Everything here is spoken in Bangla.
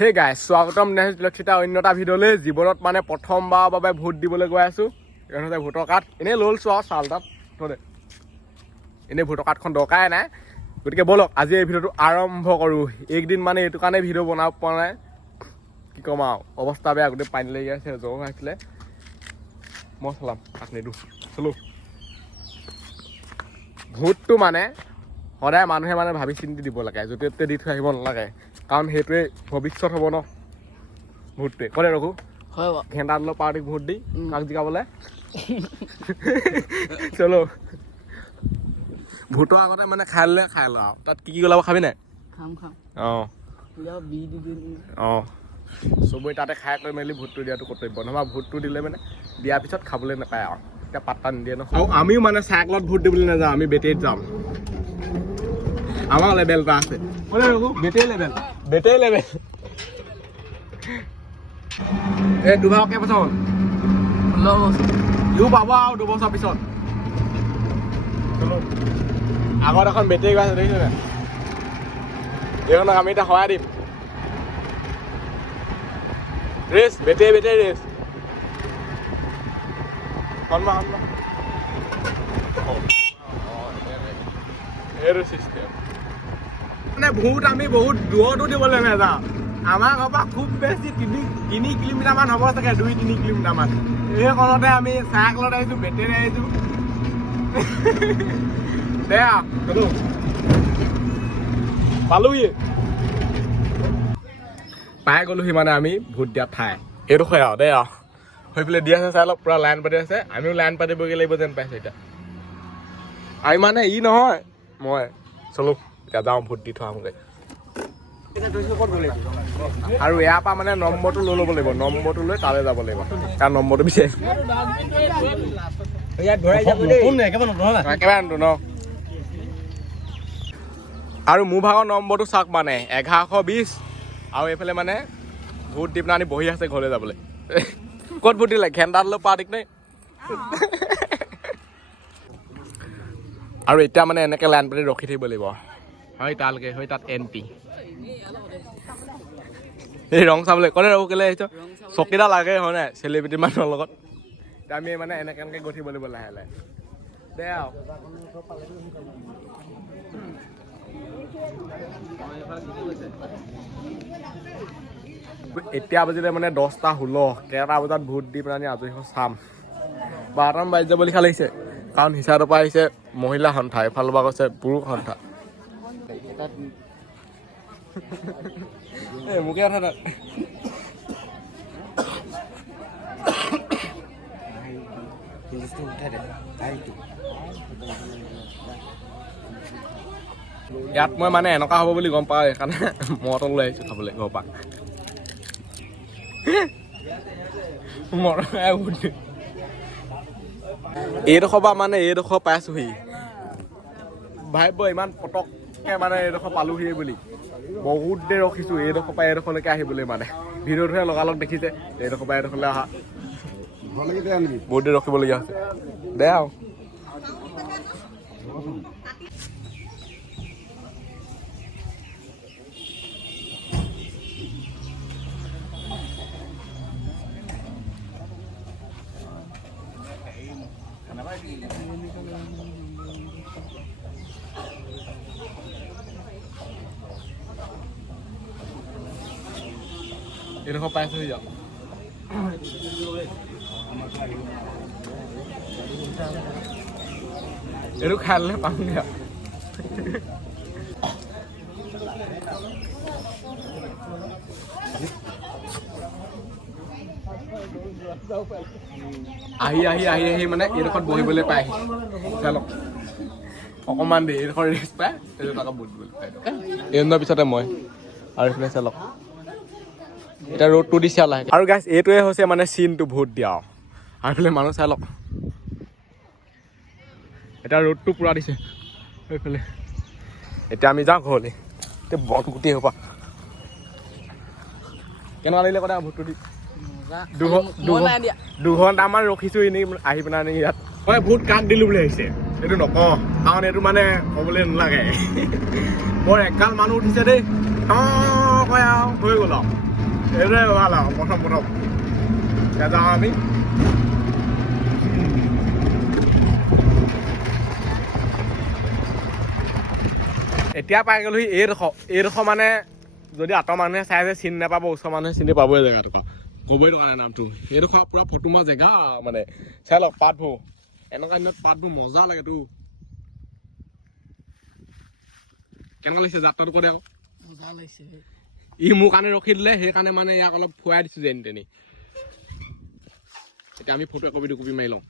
সেই গাই স্বাগতম নেক্সট লক্ষিতা অন্য এটা ভিডিঅ'লৈ। জীৱনত মানে প্ৰথমবাৰৰ বাবে ভোট দিবলৈ গৈ আছোঁ। এইখন ভোটৰ কাৰ্ড এনেই লৈ লৈছোঁ আৰু চাউল তাত থৈ দে এনেই ভোটৰ কাৰ্ডখন দৰকাৰে নাই। গতিকে ব'লক আজি এই ভিডিঅ'টো আৰম্ভ কৰোঁ। এইকেইদিন মানে এইটো কাৰণে ভিডিঅ' বনাব পৰা নাই। কি ক'ম আৰু অৱস্থা বেয়া। গোটেই পানী লাগি আছে জ্বৰ হৈ আছিলে মই চলাম তাক নিদিওঁ। চলো। ভোটটো মানে সদায় মানুহে মানে ভাবি চিন্তি দিব লাগে। য'তে ত'তে দি থৈ আহিব নালাগে। কাৰণ সেইটোৱে ভৱিষ্যত হ'ব ন? ভোটটোৱে। ক'লে ৰঘু? হয় ঘেন্দা দলৰ পাৰ্টিক ভোট দি। কাক জিকাবলৈ? চলো। ভোটৰ আগতে মানে খাই ল'লে খাই লওঁ আৰু। তাত কি কি ওলাব খাবি নাই? খাম খাম। অঁ। অঁ। চবৰে তাতে খাই কৰি মেলি ভোটটো দিয়াটো কৰ্তব্য। নহবা ভোটটো দিলে মানে দিয়াৰ পিছত খাবলৈ নাপায় আৰু। এতিয়া পাত্তা নিদিয়ে ন। আৰু আমিও মানে চাইকেলত ভোট দিবলৈ নাযাওঁ আমি বেটেৰীত যাম। আমাৰ লেভেল এটা আছে। বেটেৰী লেভেল বেটেৰী লেভেল এই দুভাগ কেইবছৰ হ'ল ষোল্ল বছৰ ইও পাব আৰু দুবছৰ পিছত চলো আগত এখন বেটেৰী গৈ আছে দেখিছে নাই এইখনক আমি এতিয়া সহায় দিম ৰেচ বেটেৰী বেটেৰী ৰেচ সন্মা সন্মা এইটো চিষ্টেম মানে ভোট আমি বহুত দূৰতো দিবলৈ নাযাওঁ আমাৰ ঘৰৰ পৰা খুব বেছি তিনি তিনি কিলোমিটাৰমান হ'ব চাগে, দুই, তিনি কিলোমিটাৰমান এই কলতে আমি চাইকেলত আহিছোঁ, বেটেৰী আহিছোঁ। দে আৰু পালোহি। পাই গ'লোহি মানে আমি ভোট দিয়া ঠাই। এইডোখৰে আৰু দেই আৰু হৈ পেলাই দি আছে চাই লওক পূৰা লাইন পাতি আছে। আমিও লাইন পাতিবগৈ লাগিব যেন পাইছোঁ এতিয়া। আমি মানে ই নহয়, মই, চলো। এতিয়া যাওঁ ভোট দি থৈ আহোঁগৈ আৰু ইয়াৰ পৰা মানে নম্বৰটো লৈ ল'ব লাগিব নম্বৰটো লৈ তালৈ যাব লাগিব। তাৰ নম্বৰটো বিচাৰি একেবাৰে আনটো ন? আৰু মোৰ ভাগৰ নম্বৰটো চাওক মানে এঘাৰশ বিছ আৰু এইফালে মানে ভোট দি পেলাই আনি বহি আছে ঘৰলৈ যাবলৈ। ক'ত ভোট দিলে? ঘেন্দালৈ পাৰ্টিক নে? আৰু এতিয়া মানে এনেকৈ লাইন পাতি ৰখি থাকিব লাগিব। হয় তালৈকে হয় তাত পি এই ৰং চাবলৈ ক'লে ৰঘু কেলৈ আহিছ চকীদাৰ লাগে হয় নাই? চেলিব্ৰিটি মানুহৰ লগত। আমি মানে এনেকৈ এনেকৈ গৈ থাকিব লাগিব লাহে লাহে। দে আৰু এতিয়া বাজিলে মানে দহটা ষোল্ল। কেইটা বজাত ভোট দি পেলাই আজৰি হৈ চাম। বাৰটামান বাজি যাব লিখা লাগিছে কাৰণ হিচাপৰ পৰা আহিছে মহিলা সন্থা এফালৰ পৰা কৈছে পুৰুষ সন্থা। tadi. eh, mungkin ada. anak. nah, itu udah deh. Nah, itu. Ya, mau mana? Nok apa beli gompal ya? Karena motor lu ya, beli gompal. Motor aku udah. Ini kok mana? Ini kok pas sih? Baik, boy, man, potok. মানে এইডোখৰ পালোহি বুলি। বহুত দেৰি ৰখিছোঁ এইডোখৰ পৰা এইডোখৰলৈকে আহিবলৈ মানে। ভিডিঅ'টোহে লগালগ দেখিছে এইডোখৰ পৰা এইডোখৰলৈ অহা। বহুত দেৰি ৰখিবলগীয়া হৈছে। দে আৰু এইডোখৰ পাইছোহি যাওক এইটো খাই ল'লে পামগৈ আৰু আহি আহি আহি আহি মানে এইডোখৰত বহিবলৈ পাই আহি চাই লওক অকণমান দেৰি এইডোখৰ ৰেষ্ট পায় তাৰপিছত আকৌ বহিবলৈ পায় এইজনৰ পিছতে মই আৰু এইফালে চাই লওক এতিয়া ৰ'দটো দিছে আৰু লাহেকৈ। আৰু গাইছ এইটোৱে হৈছে মানে চিনটো ভোট দিয়া। আৰু আৰু এইফালে মানুহ চাই লওক। এতিয়া ৰ'দটো পূৰা দিছে। এইফালে। এতিয়া আমি যাওঁ ঘৰলৈ। এতিয়া বন গুটি হ'ব কেনেকুৱা লাগিলে কথা ভোটটো দি? দুঘণ্টামান ৰখিছোঁ এনেই আহি পেলাই এনেই ইয়াত। মই ভোট কাক দিলোঁ বুলি ভাবিছে? এইটো নকওঁ, কাৰণ এইটো মানে ক'বলৈ নালাগে। বৰ একাল মানুহ উঠিছে দেই। কয় আৰু, হৈ গ'ল আৰু। এইটোৱে ভালো আৰু, প্ৰথম প্ৰথম। এতিয়া আমি। এতিয়া পাই গ'লোহি এইডোখৰ এইডোখৰ মানে যদি আঁতৰ মানুহে চাই আছে চিনি নাপাব ওচৰৰ মানুহে চিনি পাবই জেগাডোখৰ। ক'বই নাই নামটো। এইডোখৰ পূৰা ফটোমা জেগা মানে। চাই লওক পাতবোৰ এনেকুৱা দিনত পাতবোৰ মজা লাগেতো কেনেকুৱা লাগিছে যাত্ৰাটো কৰে আকৌ? মজা লাগিছে। ই মোৰ কাৰণে ৰখি দিলে সেইকাৰণে মানে ইয়াক অলপ ফুৱাই দিছোঁ যেনি তেনে। এতিয়া আমি ফটো একপি দুকপি মাৰি লওঁ।